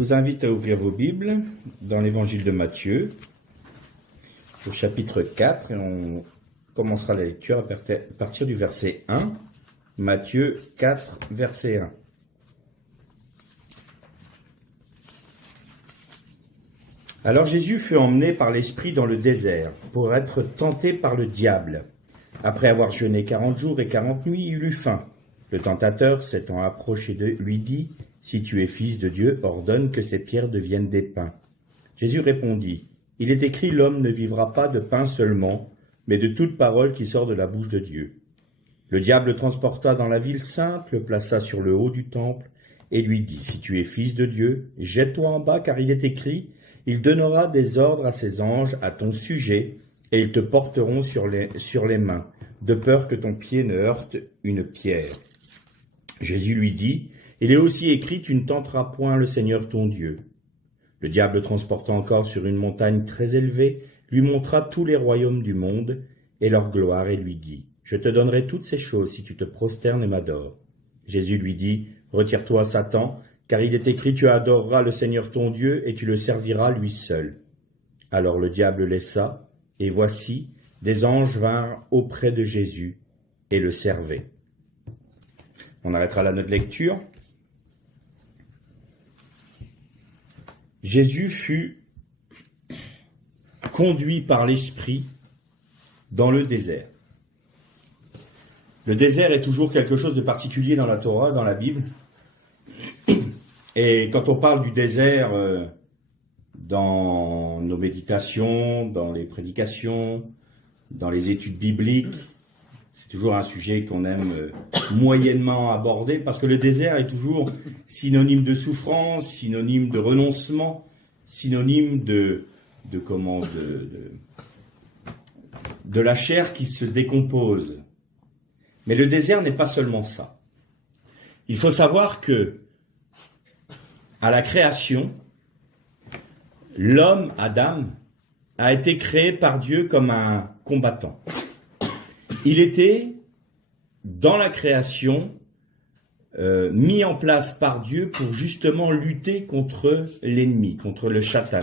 vous invite à ouvrir vos Bibles dans l'évangile de Matthieu, au chapitre 4, et on commencera la lecture à partir du verset 1. Matthieu 4, verset 1. Alors Jésus fut emmené par l'Esprit dans le désert pour être tenté par le diable. Après avoir jeûné 40 jours et 40 nuits, il eut faim. Le tentateur, s'étant approché de lui, dit : « Si tu es fils de Dieu, ordonne que ces pierres deviennent des pains. » Jésus répondit : « Il est écrit, l'homme ne vivra pas de pain seulement, mais de toute parole qui sort de la bouche de Dieu. » Le diable le transporta dans la ville sainte, le plaça sur le haut du temple, et lui dit : « Si tu es fils de Dieu, jette-toi en bas, car il est écrit, il donnera des ordres à ses anges à ton sujet, et ils te porteront sur les mains, de peur que ton pied ne heurte une pierre. » Jésus lui dit : « Il est aussi écrit, tu ne tenteras point le Seigneur ton Dieu. » Le diable le transporta encore sur une montagne très élevée, lui montra tous les royaumes du monde et leur gloire, et lui dit : « Je te donnerai toutes ces choses si tu te prosternes et m'adores. » Jésus lui dit : « Retire-toi, Satan, car il est écrit, tu adoreras le Seigneur ton Dieu et tu le serviras lui seul. » Alors le diable laissa, et voici, des anges vinrent auprès de Jésus et le servaient. On arrêtera là notre lecture. Jésus fut conduit par l'Esprit dans le désert. Le désert est toujours quelque chose de particulier dans la Torah, dans la Bible. Et quand on parle du désert dans nos méditations, dans les prédications, dans les études bibliques, c'est toujours un sujet qu'on aime moyennement aborder, parce que le désert est toujours synonyme de souffrance, synonyme de renoncement, synonyme de la chair qui se décompose. Mais le désert n'est pas seulement ça. Il faut savoir que, à la création, l'homme, Adam, a été créé par Dieu comme un combattant. Il était, dans la création, mis en place par Dieu pour justement lutter contre l'ennemi, contre le Satan.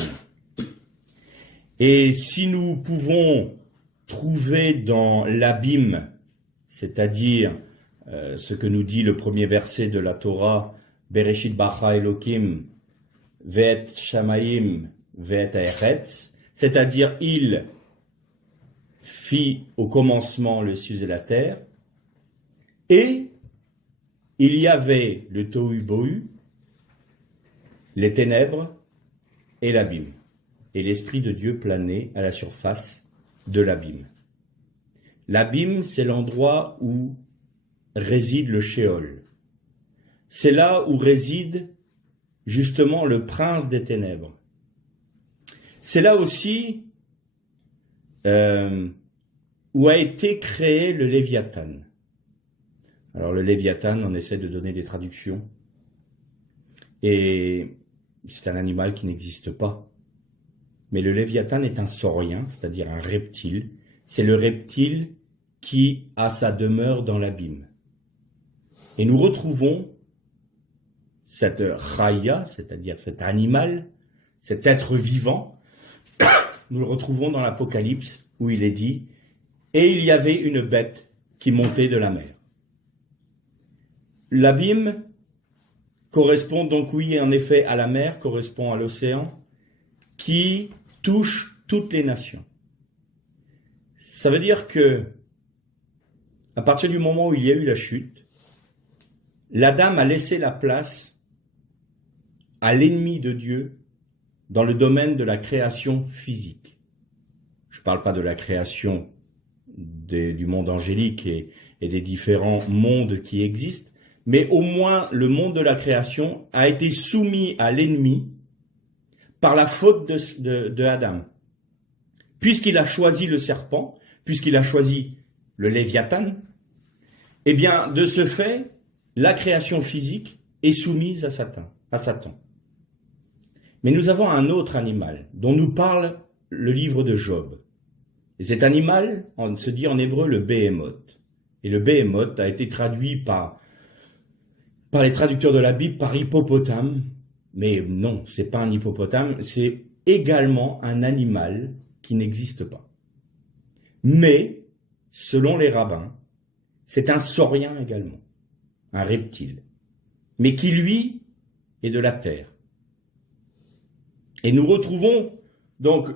Et si nous pouvons trouver dans l'abîme, c'est-à-dire ce que nous dit le premier verset de la Torah, Bereshit bara Elokim ve'et shamayim ve'et haaretz, c'est-à-dire il fit au commencement le ciel et la terre, et il y avait le tohu bohu, les ténèbres et l'abîme. Et l'Esprit de Dieu planait à la surface de l'abîme. L'abîme, c'est l'endroit où réside le Sheol. C'est là où réside justement le prince des ténèbres. C'est là aussi où a été créé le Léviathan. Alors le Léviathan, on essaie de donner des traductions. Et c'est un animal qui n'existe pas. Mais le Léviathan est un saurien, c'est-à-dire un reptile. C'est le reptile qui a sa demeure dans l'abîme. Et nous retrouvons cette chaya, c'est-à-dire cet animal, cet être vivant, nous le retrouvons dans l'Apocalypse où il est dit « Et il y avait une bête qui montait de la mer ». L'abîme correspond donc, oui, en effet, à la mer, correspond à l'océan, qui touche toutes les nations. Ça veut dire que, à partir du moment où il y a eu la chute, l'Adam a laissé la place à l'ennemi de Dieu dans le domaine de la création physique. Je ne parle pas de la création du monde angélique et des différents mondes qui existent, mais au moins le monde de la création a été soumis à l'ennemi par la faute de Adam. Puisqu'il a choisi le serpent, puisqu'il a choisi le Léviathan, eh bien, de ce fait, la création physique est soumise à Satan. Mais nous avons un autre animal dont nous parle le livre de Job. Et cet animal, on se dit en hébreu le Béhémoth. Et le Béhémoth a été traduit par les traducteurs de la Bible par hippopotame, Mais non, c'est pas un hippopotame, c'est également un animal qui n'existe pas. Mais, selon les rabbins, c'est un saurien également, un reptile, mais qui, lui, est de la terre. Et nous retrouvons donc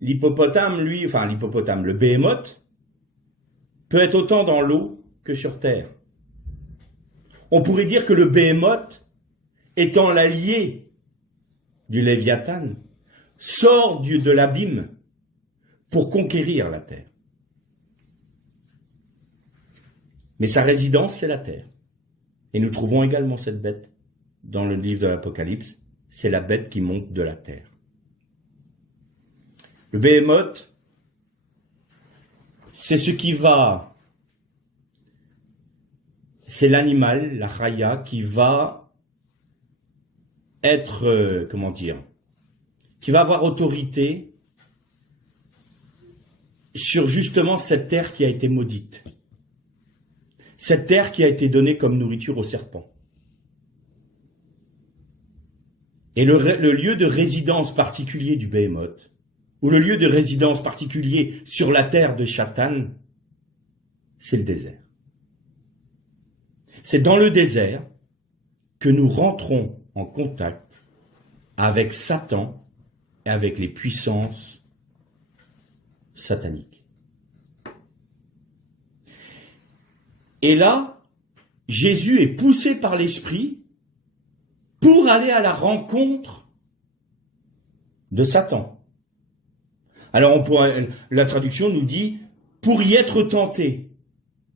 l'hippopotame, le béhémoth, peut être autant dans l'eau que sur terre. On pourrait dire que le béhémoth, étant l'allié du Léviathan, sort de l'abîme pour conquérir la terre. Mais sa résidence, c'est la terre. Et nous trouvons également cette bête dans le livre de l'Apocalypse, c'est la bête qui monte de la terre. Le béhémoth, c'est c'est l'animal, la chaya, qui va être, qui va avoir autorité sur justement cette terre qui a été maudite. Cette terre qui a été donnée comme nourriture aux serpents. Et le lieu de résidence particulier du béhémoth, ou le lieu de résidence particulier sur la terre de Satan, c'est le désert. C'est dans le désert que nous rentrons en contact avec Satan et avec les puissances sataniques. Et là, Jésus est poussé par l'Esprit pour aller à la rencontre de Satan. Alors la traduction nous dit « pour y être tenté ».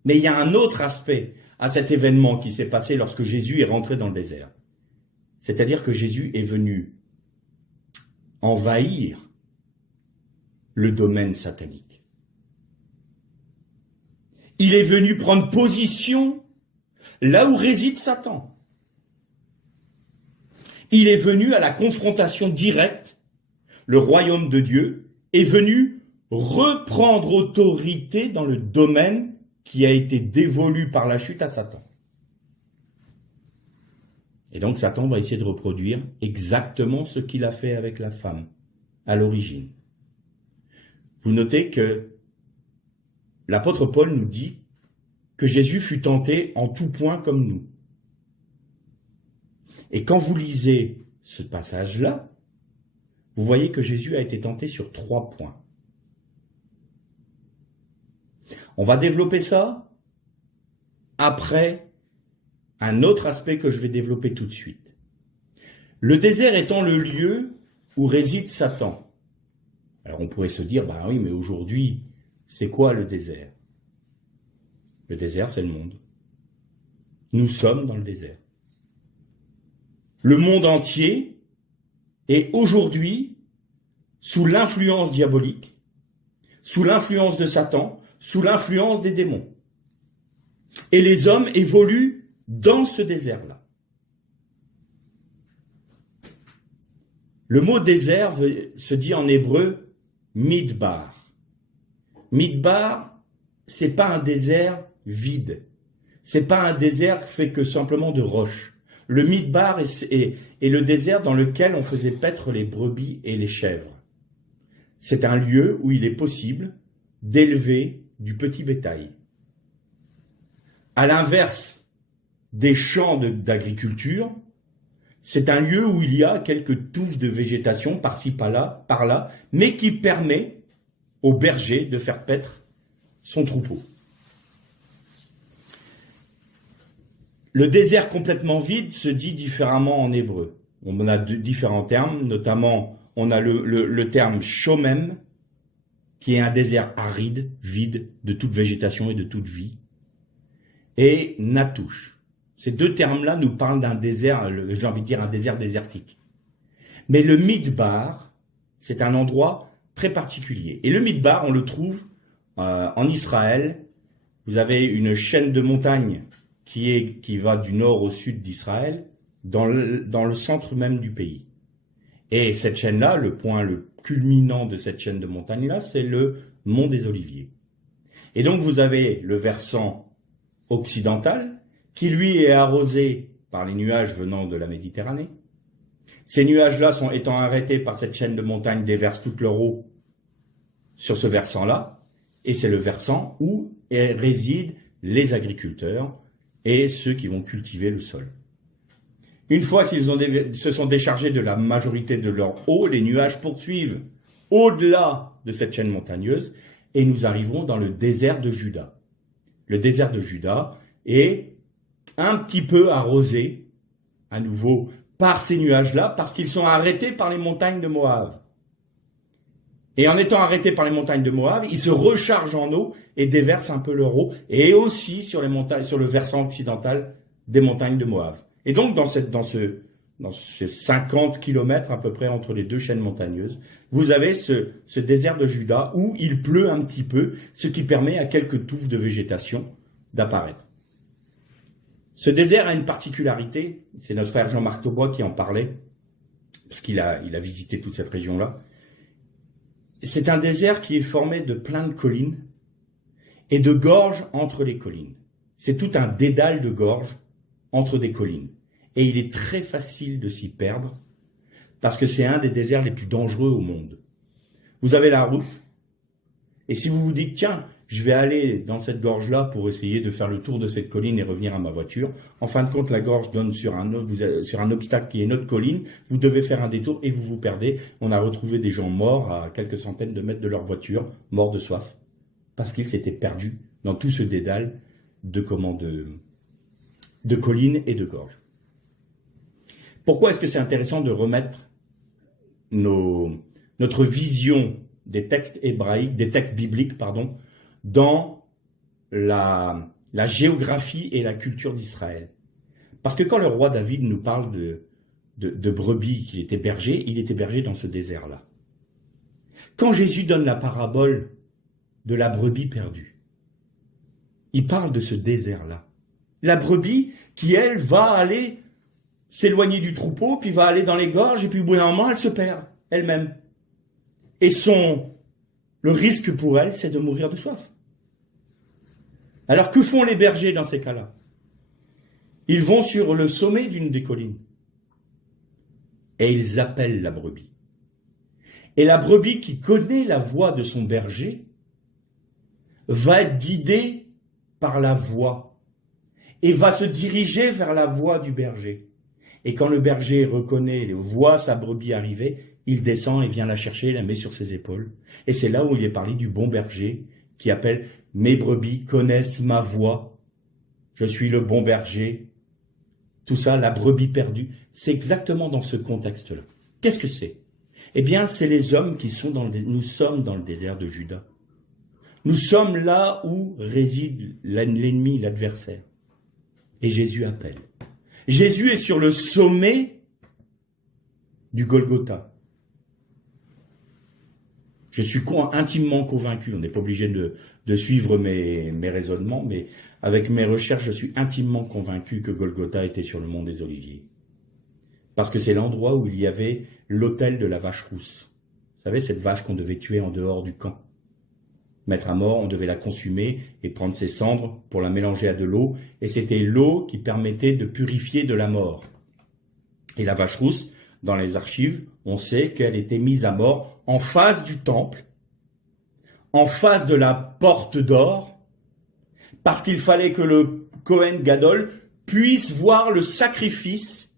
Mais il y a un autre aspect à cet événement qui s'est passé lorsque Jésus est rentré dans le désert. C'est-à-dire que Jésus est venu envahir le domaine satanique. Il est venu prendre position là où réside Satan. Il est venu à la confrontation directe. Le royaume de Dieu est venu reprendre autorité dans le domaine qui a été dévolu par la chute à Satan. Et donc Satan va essayer de reproduire exactement ce qu'il a fait avec la femme à l'origine. Vous notez que l'apôtre Paul nous dit que Jésus fut tenté en tout point comme nous. Et quand vous lisez ce passage-là, vous voyez que Jésus a été tenté sur 3 points. On va développer ça après un autre aspect que je vais développer tout de suite. Le désert étant le lieu où réside Satan. Alors on pourrait se dire, bah oui, mais aujourd'hui, c'est quoi le désert? Le désert, c'est le monde. Nous sommes dans le désert. Le monde entier est aujourd'hui sous l'influence diabolique, sous l'influence de Satan, sous l'influence des démons. Et les hommes évoluent dans ce désert-là. Le mot désert se dit en hébreu midbar. Midbar, c'est pas un désert vide. C'est pas un désert fait que simplement de roches. Le midbar est le désert dans lequel on faisait paître les brebis et les chèvres. C'est un lieu où il est possible d'élever du petit bétail. À l'inverse des champs d'agriculture, c'est un lieu où il y a quelques touffes de végétation par-ci, par-là, mais qui permet au berger de faire paître son troupeau. Le désert complètement vide se dit différemment en hébreu. On a différents termes, notamment on a le terme shomem, qui est un désert aride, vide, de toute végétation et de toute vie, et natouche. Ces 2 termes-là nous parlent d'un désert, j'ai envie de dire un désert désertique. Mais le midbar, c'est un endroit très particulier. Et le midbar, on le trouve en Israël. Vous avez une chaîne de montagnes qui va du nord au sud d'Israël, dans le centre même du pays. Et cette chaîne-là, le point le culminant de cette chaîne de montagnes-là, c'est le mont des Oliviers. Et donc vous avez le versant occidental, qui lui est arrosé par les nuages venant de la Méditerranée, Ces nuages-là, étant arrêtés par cette chaîne de montagnes, déversent toute leur eau sur ce versant-là, et c'est le versant où résident les agriculteurs et ceux qui vont cultiver le sol. Une fois qu'ils se sont déchargés de la majorité de leur eau, les nuages poursuivent au-delà de cette chaîne montagneuse et nous arriverons dans le désert de Juda. Le désert de Juda est un petit peu arrosé, à nouveau, par ces nuages-là, parce qu'ils sont arrêtés par les montagnes de Moab. Et en étant arrêtés par les montagnes de Moab, ils se rechargent en eau et déversent un peu leur eau, et aussi sur les montagnes, sur le versant occidental des montagnes de Moab. Et donc, dans ces 50 kilomètres à peu près entre les deux chaînes montagneuses, vous avez ce désert de Juda où il pleut un petit peu, ce qui permet à quelques touffes de végétation d'apparaître. Ce désert a une particularité, c'est notre frère Jean-Marc Taubois qui en parlait, parce qu'il a visité toute cette région-là. C'est un désert qui est formé de plein de collines et de gorges entre les collines. C'est tout un dédale de gorges entre des collines. Et il est très facile de s'y perdre parce que c'est un des déserts les plus dangereux au monde. Vous avez la route et si vous vous dites, tiens, je vais aller dans cette gorge-là pour essayer de faire le tour de cette colline et revenir à ma voiture. En fin de compte, la gorge donne sur un obstacle qui est une autre colline. Vous devez faire un détour et vous vous perdez. On a retrouvé des gens morts à quelques centaines de mètres de leur voiture, morts de soif, parce qu'ils s'étaient perdus dans tout ce dédale de collines et de gorges. Pourquoi est-ce que c'est intéressant de remettre notre vision des textes hébraïques, des textes bibliques, dans la géographie et la culture d'Israël? Parce que quand le roi David nous parle de brebis, qu'il était berger, il était berger dans ce désert-là. Quand Jésus donne la parabole de la brebis perdue, il parle de ce désert-là. La brebis qui, elle, va aller s'éloigner du troupeau, puis va aller dans les gorges, et puis au bout d'un moment, elle se perd, elle-même. Et le risque pour elle, c'est de mourir de soif. Alors que font les bergers dans ces cas-là? Ils vont sur le sommet d'une des collines et ils appellent la brebis. Et la brebis qui connaît la voix de son berger va être guidée par la voix et va se diriger vers la voix du berger. Et quand le berger voit sa brebis arriver, il descend et vient la chercher, la met sur ses épaules. Et c'est là où il est parlé du bon berger qui appelle « Mes brebis connaissent ma voix, je suis le bon berger ». Tout ça, la brebis perdue, c'est exactement dans ce contexte-là. Qu'est-ce que c'est? Eh bien, c'est les hommes qui sont nous sommes dans le désert de Juda. Nous sommes là où réside l'ennemi, l'adversaire. Et Jésus appelle. Jésus est sur le sommet du Golgotha. Je suis intimement convaincu, on n'est pas obligé de suivre mes raisonnements, mais avec mes recherches, je suis intimement convaincu que Golgotha était sur le mont des Oliviers. Parce que c'est l'endroit où il y avait l'autel de la vache rousse. Vous savez, cette vache qu'on devait tuer en dehors du camp. Mettre à mort, on devait la consumer et prendre ses cendres pour la mélanger à de l'eau. Et c'était l'eau qui permettait de purifier de la mort. Et la vache rousse, dans les archives, on sait qu'elle était mise à mort en face du temple, en face de la porte d'or, parce qu'il fallait que le Kohen Gadol puisse voir le sacrifice,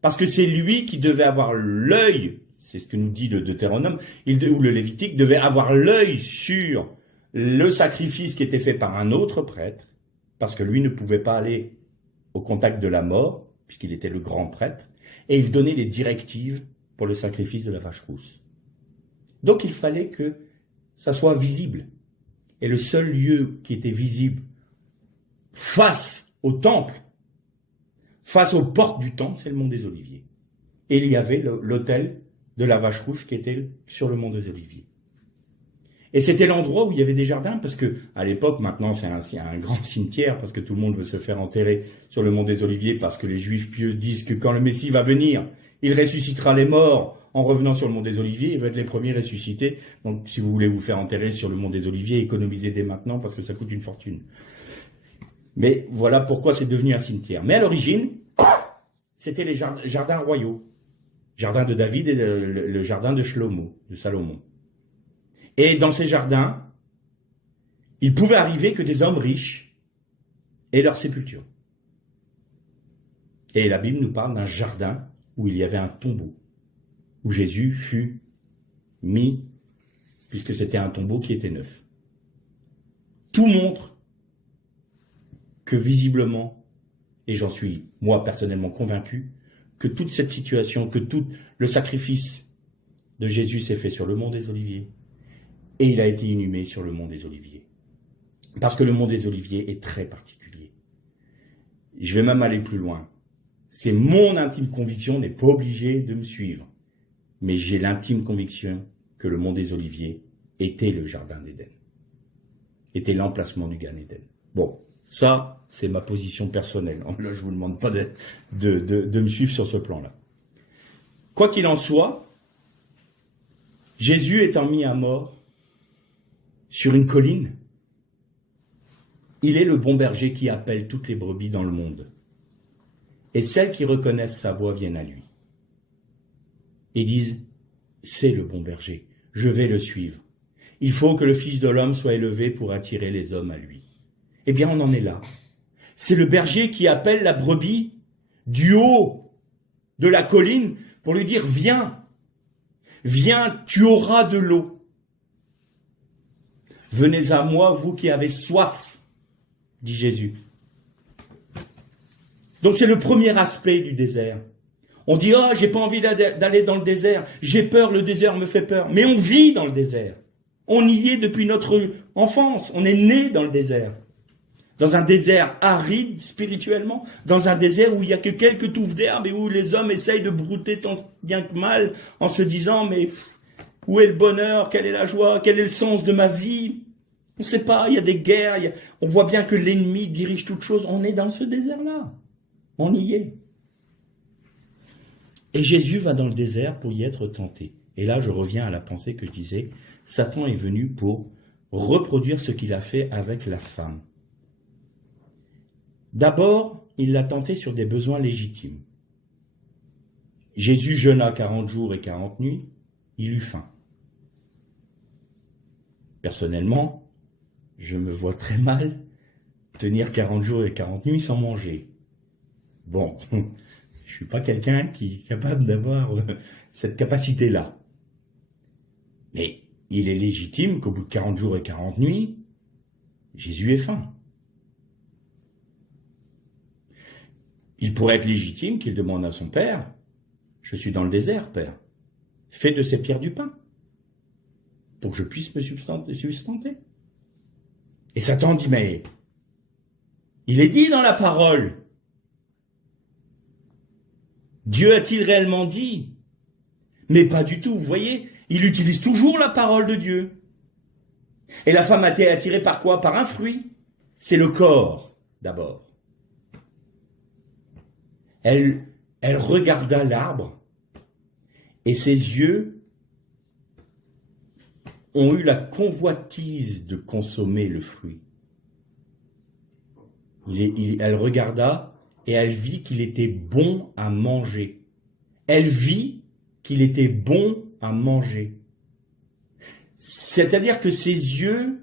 parce que c'est lui qui devait avoir l'œil, c'est ce que nous dit le Deutéronome, ou le Lévitique, devait avoir l'œil sur le sacrifice qui était fait par un autre prêtre, parce que lui ne pouvait pas aller au contact de la mort, puisqu'il était le grand prêtre, et il donnait les directives pour le sacrifice de la vache rousse. Donc il fallait que ça soit visible. Et le seul lieu qui était visible face au temple, face aux portes du temple, c'est le mont des Oliviers. Et il y avait l'autel de la vache rousse qui était sur le mont des Oliviers. Et c'était l'endroit où il y avait des jardins, parce que à l'époque, maintenant c'est un grand cimetière, parce que tout le monde veut se faire enterrer sur le mont des Oliviers, parce que les Juifs pieux disent que quand le Messie va venir, il ressuscitera les morts en revenant sur le mont des Oliviers, il va être les premiers ressuscités. Donc si vous voulez vous faire enterrer sur le mont des Oliviers, économisez dès maintenant, parce que ça coûte une fortune. Mais voilà pourquoi c'est devenu un cimetière. Mais à l'origine, c'était les jardins royaux. Jardin de David et le jardin de Salomon. Et dans ces jardins, il pouvait arriver que des hommes riches aient leur sépulture. Et la Bible nous parle d'un jardin où il y avait un tombeau, où Jésus fut mis, puisque c'était un tombeau qui était neuf. Tout montre que visiblement, et j'en suis moi personnellement convaincu, que toute cette situation, que tout le sacrifice de Jésus s'est fait sur le mont des Oliviers, et il a été inhumé sur le mont des Oliviers. Parce que le mont des Oliviers est très particulier. Je vais même aller plus loin. C'est mon intime conviction, n'est pas obligé de me suivre. Mais j'ai l'intime conviction que le mont des Oliviers était le jardin d'Éden. Était l'emplacement du Gan Éden. Bon, ça, c'est ma position personnelle. Là, je vous demande pas de me suivre sur ce plan-là. Quoi qu'il en soit, Jésus étant mis à mort sur une colline, il est le bon berger qui appelle toutes les brebis dans le monde. Et celles qui reconnaissent sa voix viennent à lui. Et disent, c'est le bon berger, je vais le suivre. Il faut que le Fils de l'homme soit élevé pour attirer les hommes à lui. Eh bien, on en est là. C'est le berger qui appelle la brebis du haut de la colline pour lui dire, viens, viens, tu auras de l'eau. Venez à moi, vous qui avez soif, dit Jésus. Donc c'est le premier aspect du désert. On dit, oh, j'ai pas envie d'aller dans le désert, j'ai peur, le désert me fait peur. Mais on vit dans le désert. On y est depuis notre enfance, on est né dans le désert. Dans un désert aride spirituellement, dans un désert où il n'y a que quelques touffes d'herbe et où les hommes essayent de brouter tant bien que mal en se disant, mais où est le bonheur, quelle est la joie, quel est le sens de ma vie? On ne sait pas, il y a des guerres, on voit bien que l'ennemi dirige toute chose, on est dans ce désert-là. On y est. Et Jésus va dans le désert pour y être tenté. Et là, je reviens à la pensée que je disais, Satan est venu pour reproduire ce qu'il a fait avec la femme. D'abord, il l'a tenté sur des besoins légitimes. Jésus jeûna 40 jours et 40 nuits, il eut faim. Personnellement, je me vois très mal tenir 40 jours et 40 nuits sans manger. Bon, je suis pas quelqu'un qui est capable d'avoir cette capacité-là. Mais il est légitime qu'au bout de 40 jours et 40 nuits, Jésus ait faim. Il pourrait être légitime qu'il demande à son père, « Je suis dans le désert, père, fais de ces pierres du pain, pour que je puisse me substanter. » Et Satan dit, mais il est dit dans la parole, Dieu a-t-il réellement dit? Mais pas du tout, vous voyez, il utilise toujours la parole de Dieu. Et la femme a été attirée par quoi? Par un fruit. C'est le corps, d'abord. Elle regarda l'arbre, et ses yeux ont eu la convoitise de consommer le fruit. Elle regarda, et elle vit qu'il était bon à manger. Elle vit qu'il était bon à manger. C'est-à-dire que ses yeux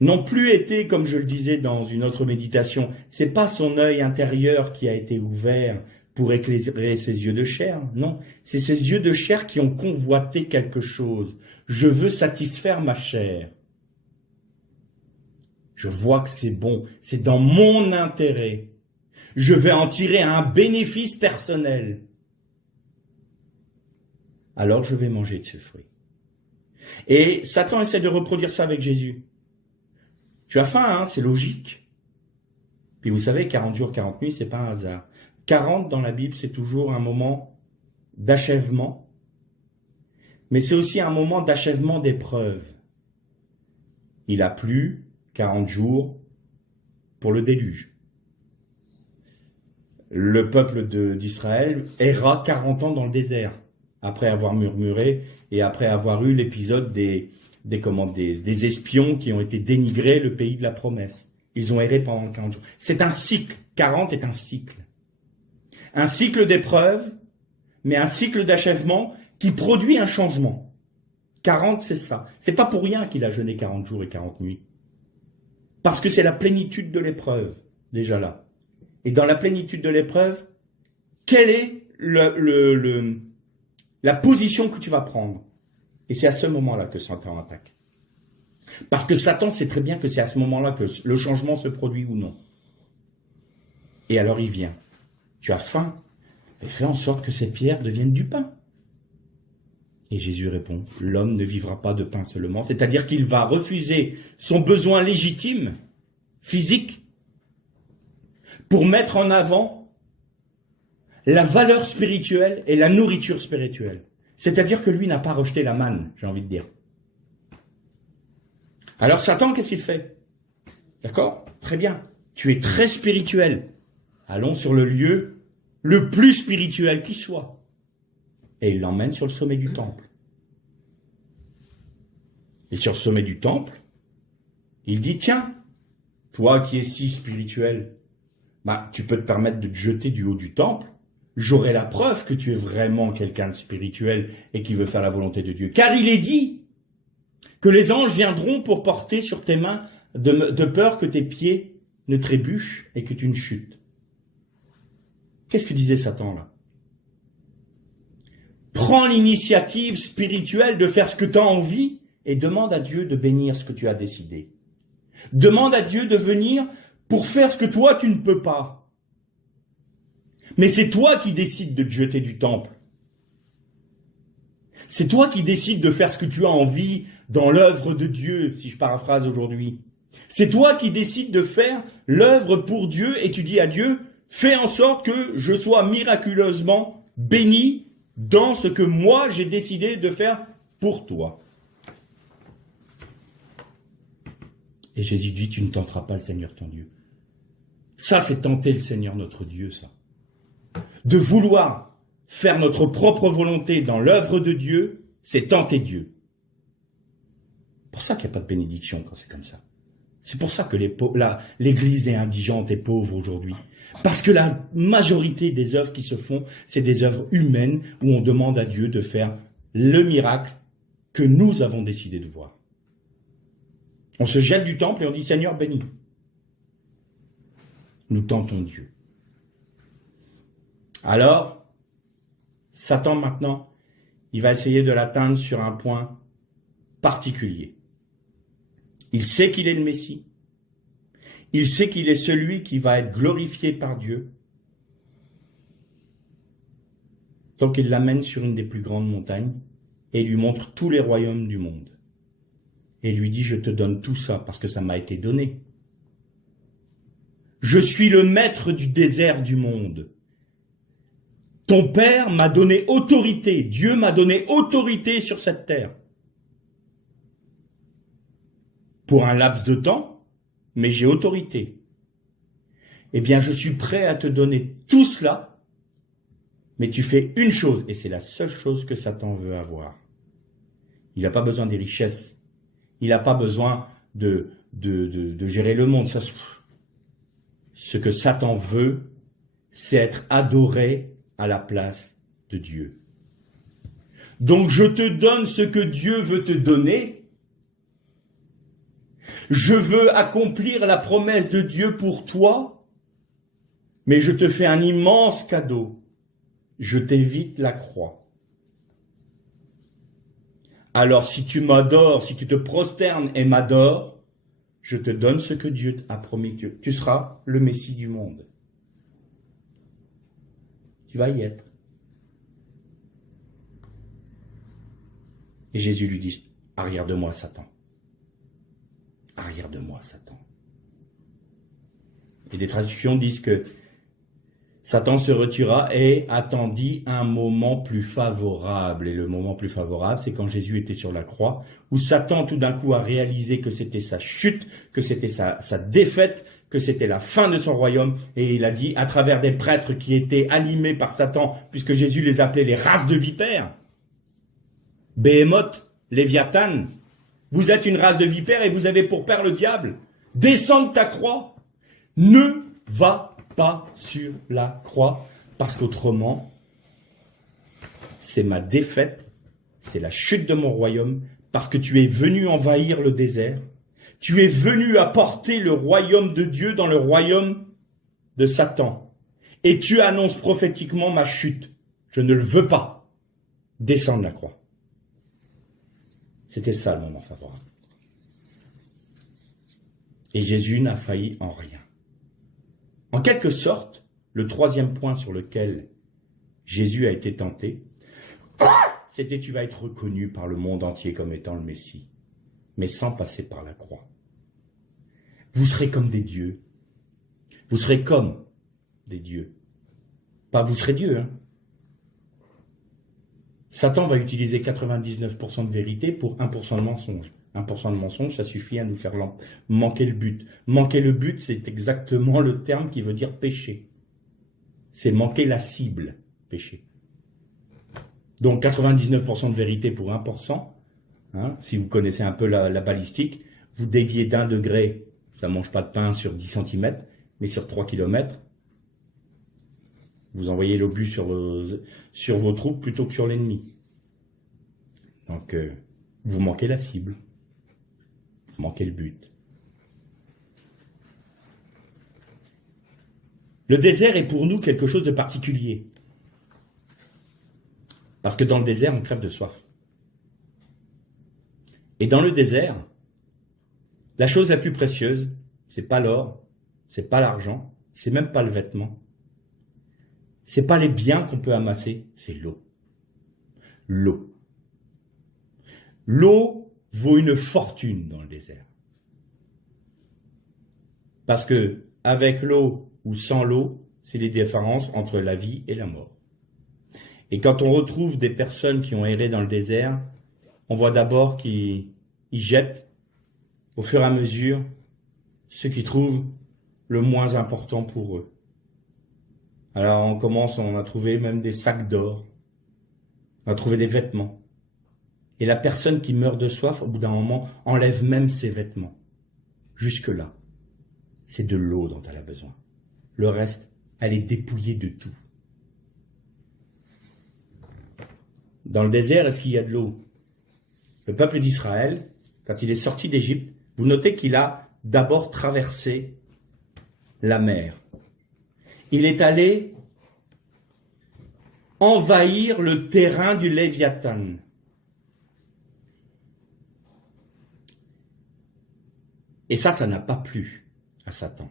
n'ont plus été, comme je le disais dans une autre méditation, c'est pas son œil intérieur qui a été ouvert pour éclairer ses yeux de chair, non, c'est ses yeux de chair qui ont convoité quelque chose. Je veux satisfaire ma chair. Je vois que c'est bon, c'est dans mon intérêt. Je vais en tirer un bénéfice personnel. Alors je vais manger de ce fruit. Et Satan essaie de reproduire ça avec Jésus. Tu as faim, hein, c'est logique. Puis vous savez, 40 jours, 40 nuits, c'est pas un hasard. 40 dans la Bible, c'est toujours un moment d'achèvement, mais c'est aussi un moment d'achèvement d'épreuve. Il a plu 40 jours pour le déluge. Le peuple d'Israël erra 40 ans dans le désert, après avoir murmuré et après avoir eu l'épisode des espions qui ont été dénigrés le pays de la promesse. Ils ont erré pendant 40 jours. C'est un cycle. 40 est un cycle. Un cycle d'épreuves, mais un cycle d'achèvement qui produit un changement. 40, c'est ça. C'est pas pour rien qu'il a jeûné 40 jours et 40 nuits. Parce que c'est la plénitude de l'épreuve, déjà là. Et dans la plénitude de l'épreuve, quelle est la position que tu vas prendre? Et c'est à ce moment-là que Satan attaque. Parce que Satan sait très bien que c'est à ce moment-là que le changement se produit ou non. Et alors il vient. Tu as faim? Et fais en sorte que ces pierres deviennent du pain. Et Jésus répond, l'homme ne vivra pas de pain seulement, c'est-à-dire qu'il va refuser son besoin légitime, physique, pour mettre en avant la valeur spirituelle et la nourriture spirituelle. C'est-à-dire que lui n'a pas rejeté la manne, j'ai envie de dire. Alors Satan, qu'est-ce qu'il fait? D'accord? Très bien. Tu es très spirituel. Allons sur le lieu le plus spirituel qui soit. Et il l'emmène sur le sommet du temple. Et sur le sommet du temple, il dit, tiens, toi qui es si spirituel, tu peux te permettre de te jeter du haut du temple. J'aurai la preuve que tu es vraiment quelqu'un de spirituel et qui veut faire la volonté de Dieu. Car il est dit que les anges viendront pour porter sur tes mains de peur que tes pieds ne trébuchent et que tu ne chutes. Qu'est-ce que disait Satan là? Prends l'initiative spirituelle de faire ce que tu as envie et demande à Dieu de bénir ce que tu as décidé. Demande à Dieu de venir pour faire ce que toi tu ne peux pas. Mais c'est toi qui décides de te jeter du temple. C'est toi qui décides de faire ce que tu as envie dans l'œuvre de Dieu, si je paraphrase aujourd'hui. C'est toi qui décides de faire l'œuvre pour Dieu et tu dis à Dieu, fais en sorte que je sois miraculeusement béni dans ce que moi j'ai décidé de faire pour toi. Et Jésus dit, tu ne tenteras pas le Seigneur ton Dieu. Ça, c'est tenter le Seigneur notre Dieu, ça. De vouloir faire notre propre volonté dans l'œuvre de Dieu, c'est tenter Dieu. C'est pour ça qu'il n'y a pas de bénédiction quand c'est comme ça. C'est pour ça que l'Église est indigente et pauvre aujourd'hui. Parce que la majorité des œuvres qui se font, c'est des œuvres humaines où on demande à Dieu de faire le miracle que nous avons décidé de voir. On se jette du temple et on dit, Seigneur, bénis. Nous tentons Dieu. Alors, Satan maintenant, il va essayer de l'atteindre sur un point particulier. Il sait qu'il est le Messie. Il sait qu'il est celui qui va être glorifié par Dieu. Donc il l'amène sur une des plus grandes montagnes et lui montre tous les royaumes du monde. Et lui dit, je te donne tout ça parce que ça m'a été donné. Je suis le maître du désert du monde. Ton père m'a donné autorité. Dieu m'a donné autorité sur cette terre. Pour un laps de temps, mais j'ai autorité. Eh bien, je suis prêt à te donner tout cela, mais tu fais une chose, et c'est la seule chose que Satan veut avoir. Il n'a pas besoin des richesses. Il n'a pas besoin de gérer le monde. Ça, ce que Satan veut, c'est être adoré à la place de Dieu. Donc, je te donne ce que Dieu veut te donner. Je veux accomplir la promesse de Dieu pour toi, mais je te fais un immense cadeau. Je t'évite la croix. Alors si tu m'adores, si tu te prosternes et m'adores, je te donne ce que Dieu a promis. Tu seras le Messie du monde. Tu vas y être. Et Jésus lui dit, arrière de moi, Satan. Arrière de moi, Satan. Et des traductions disent que Satan se retira et attendit un moment plus favorable. Et le moment plus favorable, c'est quand Jésus était sur la croix, où Satan tout d'un coup a réalisé que c'était sa chute, que c'était sa défaite, que c'était la fin de son royaume. Et il a dit, à travers des prêtres qui étaient animés par Satan, puisque Jésus les appelait les races de vipères, Béhémoth, Léviathan, vous êtes une race de vipères et vous avez pour père le diable. Descends de ta croix. Ne va pas sur la croix, parce qu'autrement, c'est ma défaite, c'est la chute de mon royaume, parce que tu es venu envahir le désert, tu es venu apporter le royaume de Dieu dans le royaume de Satan, et tu annonces prophétiquement ma chute. Je ne le veux pas. Descends de la croix. C'était ça le moment favorable. Et Jésus n'a failli en rien. En quelque sorte, le troisième point sur lequel Jésus a été tenté, c'était tu vas être reconnu par le monde entier comme étant le Messie, mais sans passer par la croix. Vous serez comme des dieux. Vous serez comme des dieux. Pas vous serez Dieu, hein. Satan va utiliser 99% de vérité pour 1% de mensonge. 1% de mensonge, ça suffit à nous faire manquer le but. Manquer le but, c'est exactement le terme qui veut dire péché. C'est manquer la cible, péché. Donc 99% de vérité pour 1%. Hein, si vous connaissez un peu la balistique, vous déviez d'1 degré, ça ne mange pas de pain sur 10 cm, mais sur 3 km. Vous envoyez l'obus sur vos troupes plutôt que sur l'ennemi. Donc, vous manquez la cible. Vous manquez le but. Le désert est pour nous quelque chose de particulier. Parce que dans le désert, on crève de soif. Et dans le désert, la chose la plus précieuse, c'est pas l'or, c'est pas l'argent, c'est même pas le vêtement. C'est pas les biens qu'on peut amasser, c'est l'eau. L'eau. L'eau vaut une fortune dans le désert. Parce que avec l'eau ou sans l'eau, c'est les différences entre la vie et la mort. Et quand on retrouve des personnes qui ont erré dans le désert, on voit d'abord qu'ils jettent au fur et à mesure ce qu'ils trouvent le moins important pour eux. Alors on a trouvé même des sacs d'or, on a trouvé des vêtements. Et la personne qui meurt de soif, au bout d'un moment, enlève même ses vêtements. Jusque-là, c'est de l'eau dont elle a besoin. Le reste, elle est dépouillée de tout. Dans le désert, est-ce qu'il y a de l'eau? Le peuple d'Israël, quand il est sorti d'Égypte, vous notez qu'il a d'abord traversé la mer. Il est allé envahir le terrain du Léviathan. Et ça n'a pas plu à Satan.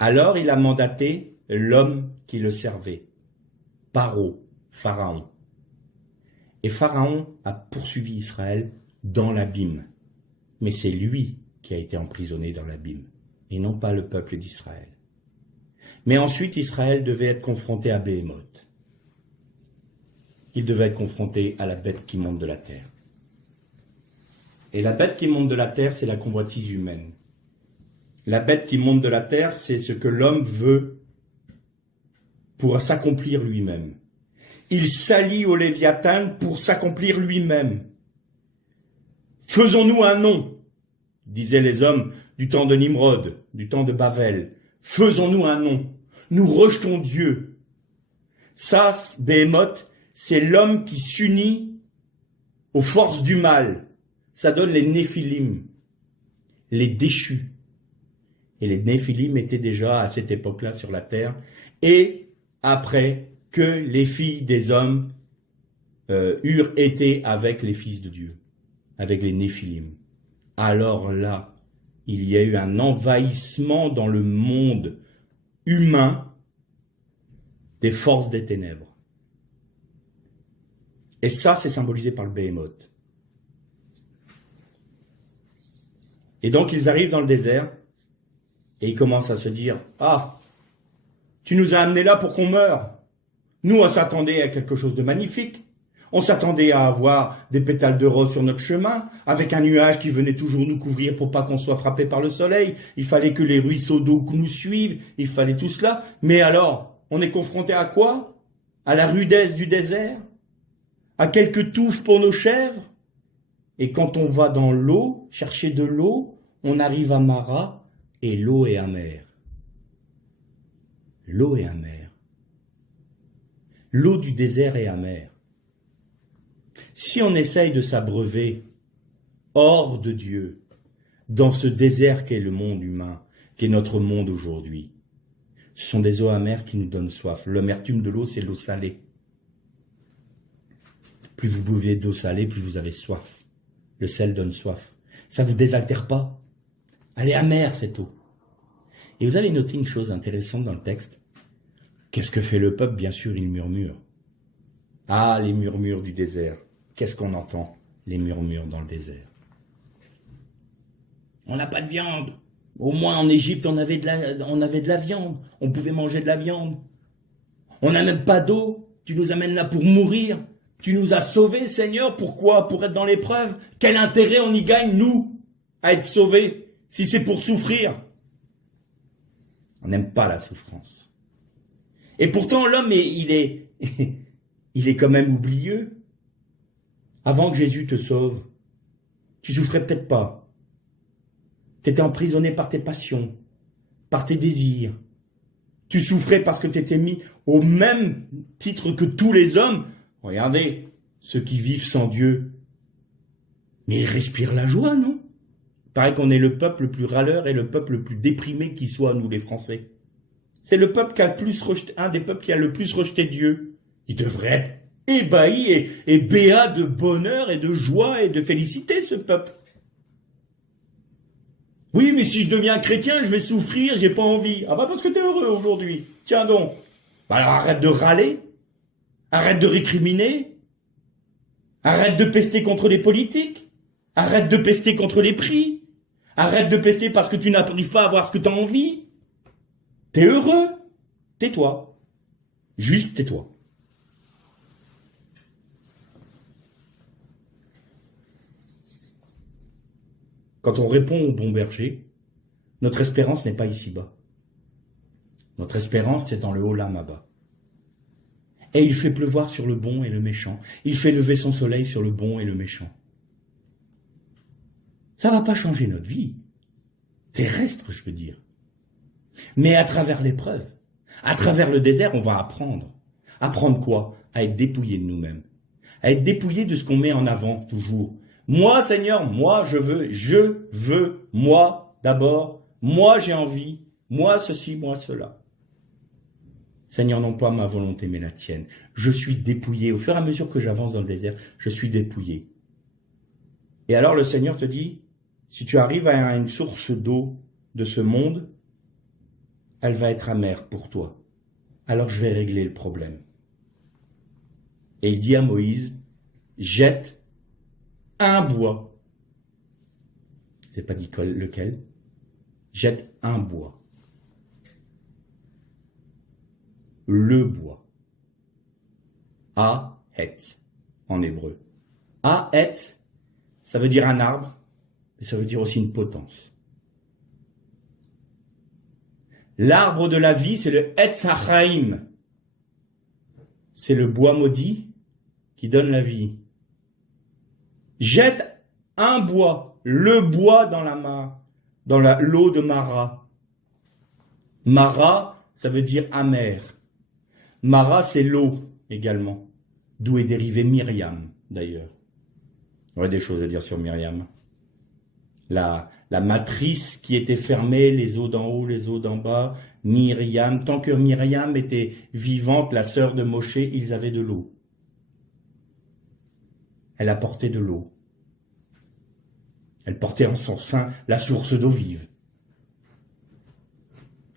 Alors il a mandaté l'homme qui le servait, Pharaon. Et Pharaon a poursuivi Israël dans l'abîme. Mais c'est lui qui a été emprisonné dans l'abîme, et non pas le peuple d'Israël. Mais ensuite, Israël devait être confronté à Béhémoth. Il devait être confronté à la bête qui monte de la terre. Et la bête qui monte de la terre, c'est la convoitise humaine. La bête qui monte de la terre, c'est ce que l'homme veut pour s'accomplir lui-même. Il s'allie au Léviathan pour s'accomplir lui-même. Faisons-nous un nom, disaient les hommes du temps de Nimrod, du temps de Babel. Faisons-nous un nom. Nous rejetons Dieu. Ça, Béhémoth, c'est l'homme qui s'unit aux forces du mal. Ça donne les Néphilim, les déchus. Et les Néphilim étaient déjà à cette époque-là sur la terre. Et après que les filles des hommes eurent été avec les fils de Dieu, avec les Néphilim. Alors là, il y a eu un envahissement dans le monde humain des forces des ténèbres. Et ça, c'est symbolisé par le Béhémoth. Et donc, ils arrivent dans le désert et ils commencent à se dire « Ah, tu nous as amenés là pour qu'on meure. Nous, on s'attendait à quelque chose de magnifique. On s'attendait à avoir des pétales de rose sur notre chemin, avec un nuage qui venait toujours nous couvrir pour pas qu'on soit frappé par le soleil. Il fallait que les ruisseaux d'eau nous suivent, il fallait tout cela. Mais alors, on est confronté à quoi? À la rudesse du désert? À quelques touffes pour nos chèvres? Et quand on va dans l'eau, chercher de l'eau, on arrive à Mara et l'eau est amère. L'eau est amère. L'eau du désert est amère. Si on essaye de s'abreuver hors de Dieu, dans ce désert qu'est le monde humain, qu'est notre monde aujourd'hui, ce sont des eaux amères qui nous donnent soif. L'amertume de l'eau, c'est l'eau salée. Plus vous buvez d'eau salée, plus vous avez soif. Le sel donne soif. Ça ne vous désaltère pas. Elle est amère, cette eau. Et vous allez noter une chose intéressante dans le texte. Qu'est-ce que fait le peuple? Bien sûr, il murmure. Ah, les murmures du désert. Qu'est-ce qu'on entend? Les murmures dans le désert. On n'a pas de viande. Au moins en Égypte, on avait de la viande. On pouvait manger de la viande. On n'a même pas d'eau. Tu nous amènes là pour mourir. Tu nous as sauvés, Seigneur. Pourquoi? Pour être dans l'épreuve. Quel intérêt on y gagne, nous, à être sauvés, si c'est pour souffrir? On n'aime pas la souffrance. Et pourtant, l'homme, il est quand même oublieux. Avant que Jésus te sauve, tu souffrais peut-être pas. Tu étais emprisonné par tes passions, par tes désirs. Tu souffrais parce que tu étais mis au même titre que tous les hommes. Regardez, ceux qui vivent sans Dieu. Mais ils respirent la joie, non? Il paraît qu'on est le peuple le plus râleur et le peuple le plus déprimé qui soit, nous les Français. C'est le peuple qui a le plus rejeté, un des peuples qui a le plus rejeté Dieu. Il devrait être ébahi et béat de bonheur et de joie et de félicité, ce peuple. Oui, mais si je deviens chrétien, je vais souffrir, j'ai pas envie. Ah bah parce que t'es heureux aujourd'hui. Tiens donc. Bah alors arrête de râler. Arrête de récriminer. Arrête de pester contre les politiques. Arrête de pester contre les prix. Arrête de pester parce que tu n'arrives pas à avoir ce que t'as envie. T'es heureux. Tais-toi. Juste tais-toi. Quand on répond au bon berger, notre espérance n'est pas ici-bas. Notre espérance, c'est dans le Olam Haba. Et il fait pleuvoir sur le bon et le méchant. Il fait lever son soleil sur le bon et le méchant. Ça va pas changer notre vie. Terrestre, je veux dire. Mais à travers l'épreuve, à travers le désert, on va apprendre. Apprendre quoi? À être dépouillé de nous-mêmes. À être dépouillé de ce qu'on met en avant toujours. Moi, Seigneur, moi, je veux, moi, d'abord, moi, j'ai envie, moi, ceci, moi, cela. Seigneur, non pas ma volonté, mais la tienne. Je suis dépouillé. Au fur et à mesure que j'avance dans le désert, je suis dépouillé. Et alors, le Seigneur te dit, si tu arrives à une source d'eau de ce monde, elle va être amère pour toi. Alors, je vais régler le problème. Et il dit à Moïse, jette un bois. C'est pas dit lequel. Jette un bois. Le bois. Ha'etz en hébreu. Ha'etz, ça veut dire un arbre, mais ça veut dire aussi une potence. L'arbre de la vie, c'est le Etz HaChaim. C'est le bois maudit qui donne la vie. Jette un bois, le bois dans la mare, dans l'eau de Mara. Mara, ça veut dire amer. Mara, c'est l'eau également, d'où est dérivée Myriam, d'ailleurs. Il y aurait des choses à dire sur Myriam. La matrice qui était fermée, les eaux d'en haut, les eaux d'en bas, Myriam. Tant que Myriam était vivante, la sœur de Moshe, ils avaient de l'eau. Elle apportait de l'eau. Elle portait en son sein la source d'eau vive.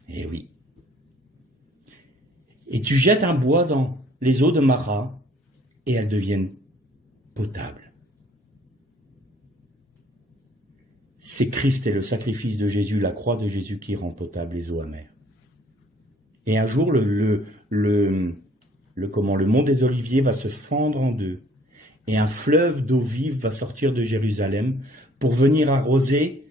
Eh oui. Et tu jettes un bois dans les eaux de Mara et elles deviennent potables. C'est Christ et le sacrifice de Jésus, la croix de Jésus qui rend potable les eaux amères. Et un jour, le mont des Oliviers va se fendre en deux. Et un fleuve d'eau vive va sortir de Jérusalem pour venir arroser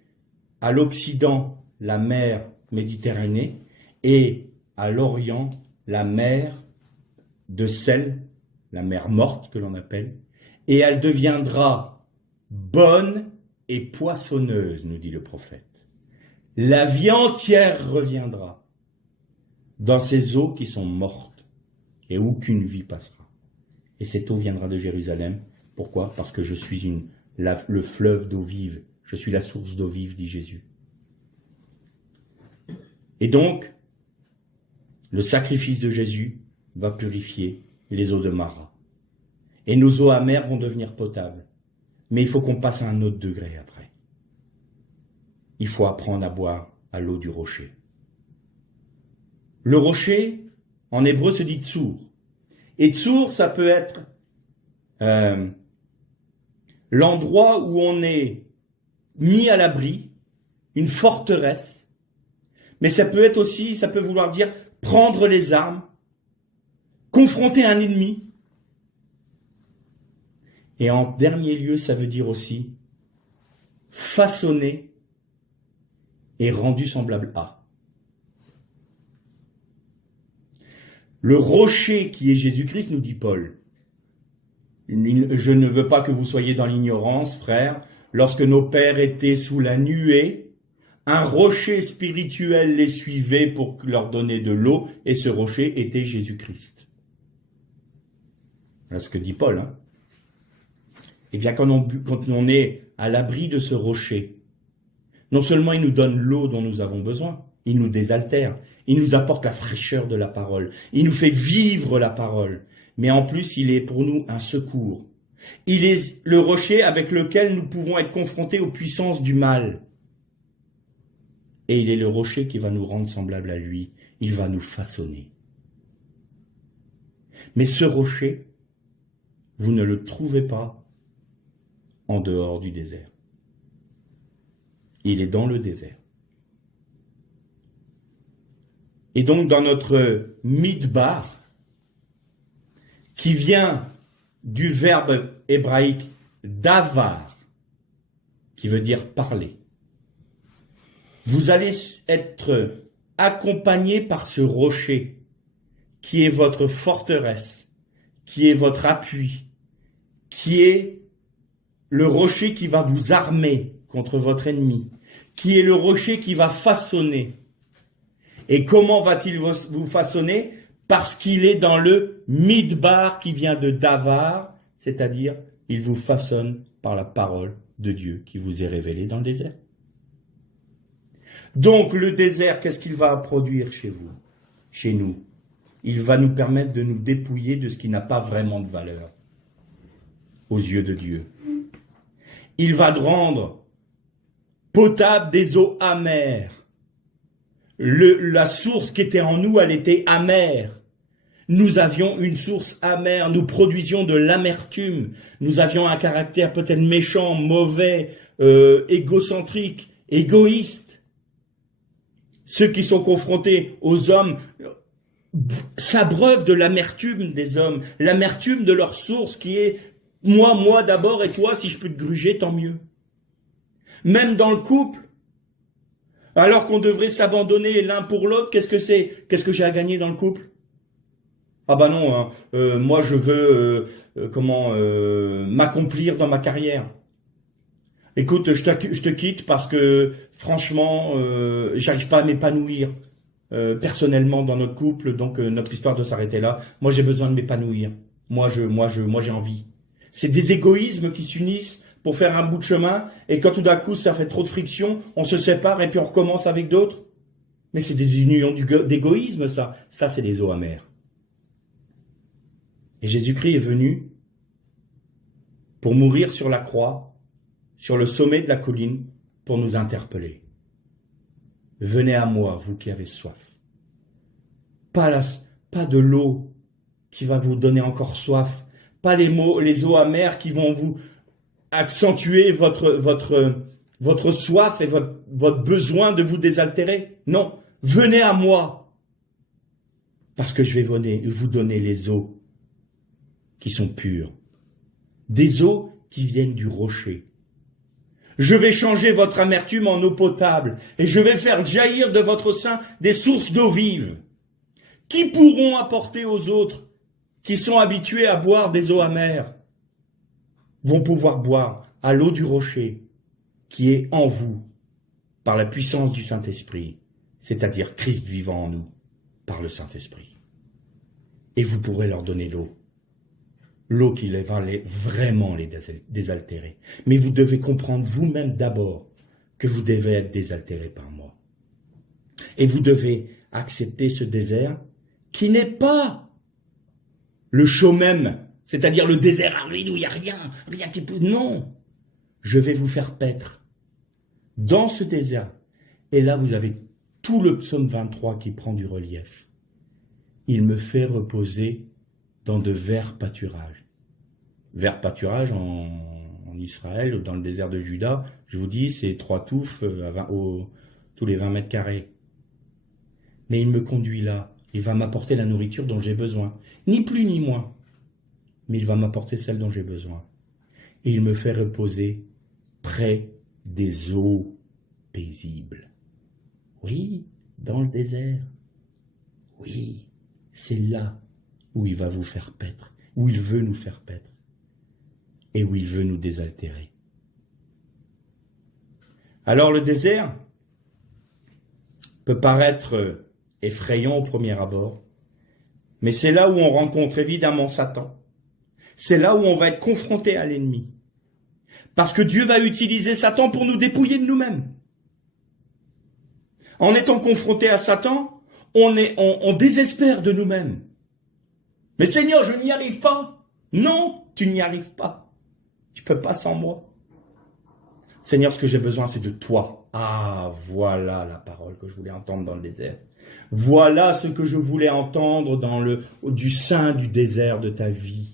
à l'Occident la mer Méditerranée et à l'Orient la mer de sel, la mer morte que l'on appelle, et elle deviendra bonne et poissonneuse, nous dit le prophète. La vie entière reviendra dans ces eaux qui sont mortes. et aucune vie passera. Et cette eau viendra de Jérusalem. Pourquoi? Parce que je suis le fleuve d'eau vive. Je suis la source d'eau vive, dit Jésus. Et donc, le sacrifice de Jésus va purifier les eaux de Mara. Et nos eaux amères vont devenir potables. Mais il faut qu'on passe à un autre degré après. Il faut apprendre à boire à l'eau du rocher. Le rocher, en hébreu, se dit tsour. Et tsour, ça peut être l'endroit où on est mis à l'abri, une forteresse. Mais ça peut être aussi, ça peut vouloir dire prendre les armes, confronter un ennemi. Et en dernier lieu, ça veut dire aussi façonner et rendu semblable à. Le rocher qui est Jésus-Christ, nous dit Paul. Je ne veux pas que vous soyez dans l'ignorance, frères. Lorsque nos pères étaient sous la nuée, un rocher spirituel les suivait pour leur donner de l'eau, et ce rocher était Jésus-Christ. Voilà ce que dit Paul. Eh bien, quand on est à l'abri de ce rocher, non seulement il nous donne l'eau dont nous avons besoin, il nous désaltère, il nous apporte la fraîcheur de la parole, il nous fait vivre la parole, mais en plus il est pour nous un secours. Il est le rocher avec lequel nous pouvons être confrontés aux puissances du mal. Et il est le rocher qui va nous rendre semblables à lui, il va nous façonner. Mais ce rocher, vous ne le trouvez pas en dehors du désert. Il est dans le désert. Et donc dans notre midbar, qui vient du verbe hébraïque davar, qui veut dire parler, vous allez être accompagné par ce rocher, qui est votre forteresse, qui est votre appui, qui est le rocher qui va vous armer contre votre ennemi, qui est le rocher qui va façonner. Et comment va-t-il vous façonner? Parce qu'il est dans le midbar qui vient de davar, c'est-à-dire il vous façonne par la parole de Dieu qui vous est révélée dans le désert. Donc le désert, qu'est-ce qu'il va produire chez vous, chez nous? Il va nous permettre de nous dépouiller de ce qui n'a pas vraiment de valeur aux yeux de Dieu. Il va rendre potable des eaux amères. La source qui était en nous, elle était amère. Nous avions une source amère, nous produisions de l'amertume. Nous avions un caractère peut-être méchant, mauvais, égocentrique, égoïste. Ceux qui sont confrontés aux hommes s'abreuvent de l'amertume des hommes, l'amertume de leur source qui est moi d'abord et toi, si je peux te gruger, tant mieux. Même dans le couple, alors qu'on devrait s'abandonner l'un pour l'autre, qu'est-ce que c'est? Qu'est-ce que j'ai à gagner dans le couple? Ah bah non, moi je veux m'accomplir dans ma carrière. Écoute, je te quitte parce que franchement, j'arrive pas à m'épanouir personnellement dans notre couple, donc notre histoire doit s'arrêter là. Moi j'ai besoin de m'épanouir. Moi j'ai envie. C'est des égoïsmes qui s'unissent pour faire un bout de chemin, et quand tout d'un coup ça fait trop de friction, on se sépare et puis on recommence avec d'autres. Mais c'est des unions d'égoïsme, ça. Ça, c'est des eaux amères. Et Jésus-Christ est venu pour mourir sur la croix, sur le sommet de la colline, pour nous interpeller. Venez à moi, vous qui avez soif. Pas de l'eau qui va vous donner encore soif, pas les eaux amères qui vont vous accentuer votre soif et votre besoin de vous désaltérer. Non, venez à moi, parce que je vais vous donner les eaux qui sont pures, des eaux qui viennent du rocher. Je vais changer votre amertume en eau potable, et je vais faire jaillir de votre sein des sources d'eau vive, qui pourront apporter aux autres, qui sont habitués à boire des eaux amères, vont pouvoir boire à l'eau du rocher, qui est en vous, par la puissance du Saint-Esprit, c'est-à-dire Christ vivant en nous, par le Saint-Esprit. et vous pourrez leur donner l'eau. L'eau qui va vraiment les désaltérer. Mais vous devez comprendre vous-même d'abord que vous devez être désaltéré par moi. Et vous devez accepter ce désert qui n'est pas le chaud même, c'est-à-dire le désert aride où il n'y a rien qui pousse. Non, je vais vous faire paître dans ce désert. Et là, vous avez tout le psaume 23 qui prend du relief. Il me fait reposer dans de verts pâturages. Verts pâturages en Israël, dans le désert de Juda, je vous dis, c'est 3 touffes tous les 20 mètres carrés. Mais il me conduit là. Il va m'apporter la nourriture dont j'ai besoin. Ni plus ni moins. Mais il va m'apporter celle dont j'ai besoin. Et il me fait reposer près des eaux paisibles. Oui, dans le désert. Oui, c'est là où il va vous faire paître, où il veut nous faire paître, et où il veut nous désaltérer. Alors le désert peut paraître effrayant au premier abord, mais c'est là où on rencontre évidemment Satan. C'est là où on va être confronté à l'ennemi. Parce que Dieu va utiliser Satan pour nous dépouiller de nous-mêmes. En étant confronté à Satan, on désespère de nous-mêmes. Mais Seigneur, je n'y arrive pas. Non, tu n'y arrives pas. Tu peux pas sans moi. Seigneur, ce que j'ai besoin, c'est de toi. Ah, voilà la parole que je voulais entendre dans le désert. Voilà ce que je voulais entendre du sein du désert de ta vie.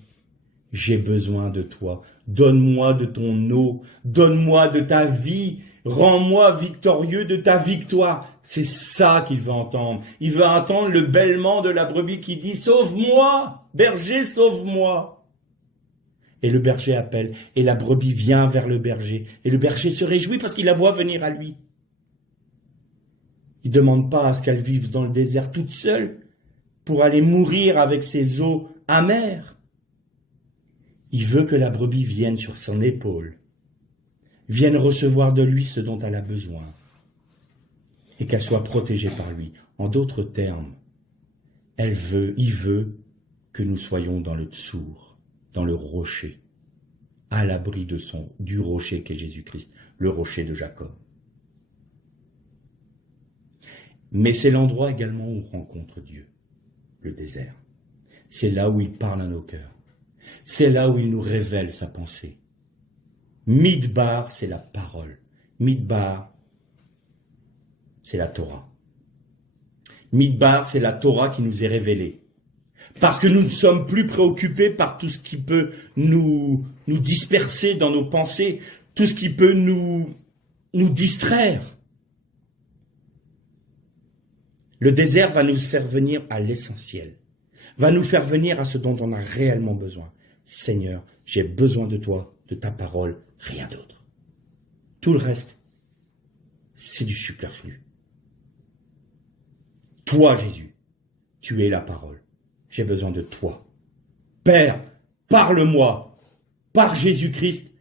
J'ai besoin de toi. Donne-moi de ton eau. Donne-moi de ta vie. Rends-moi victorieux de ta victoire. C'est ça qu'il veut entendre. Il veut entendre le bêlement de la brebis qui dit « Sauve-moi, berger, sauve-moi ». Et le berger appelle, et la brebis vient vers le berger. Et le berger se réjouit parce qu'il la voit venir à lui. Il ne demande pas à ce qu'elle vive dans le désert toute seule pour aller mourir avec ses eaux amères. Il veut que la brebis vienne sur son épaule, vienne recevoir de lui ce dont elle a besoin, et qu'elle soit protégée par lui. En d'autres termes, il veut que nous soyons dans le tsour, dans le rocher, à l'abri du rocher qu'est Jésus-Christ, le rocher de Jacob. Mais c'est l'endroit également où on rencontre Dieu, le désert. C'est là où il parle à nos cœurs. C'est là où il nous révèle sa pensée. Midbar, c'est la parole. Midbar, c'est la Torah. Midbar, c'est la Torah qui nous est révélée. Parce que nous ne sommes plus préoccupés par tout ce qui peut nous disperser dans nos pensées, tout ce qui peut nous distraire. Le désert va nous faire venir à l'essentiel, va nous faire venir à ce dont on a réellement besoin. Seigneur, j'ai besoin de toi, de ta parole, rien d'autre. Tout le reste, c'est du superflu. Toi, Jésus, tu es la parole. J'ai besoin de toi. Père, parle-moi par Jésus-Christ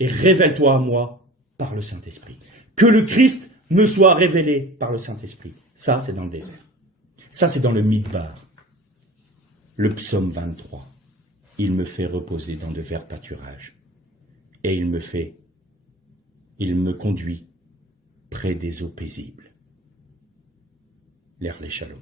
et révèle-toi à moi par le Saint-Esprit. Que le Christ me soit révélé par le Saint-Esprit. Ça, c'est dans le désert. Ça, c'est dans le Midbar. Le psaume 23. Il me fait reposer dans de verts pâturages. Et il me conduit près des eaux paisibles. L'Erlé Shalom.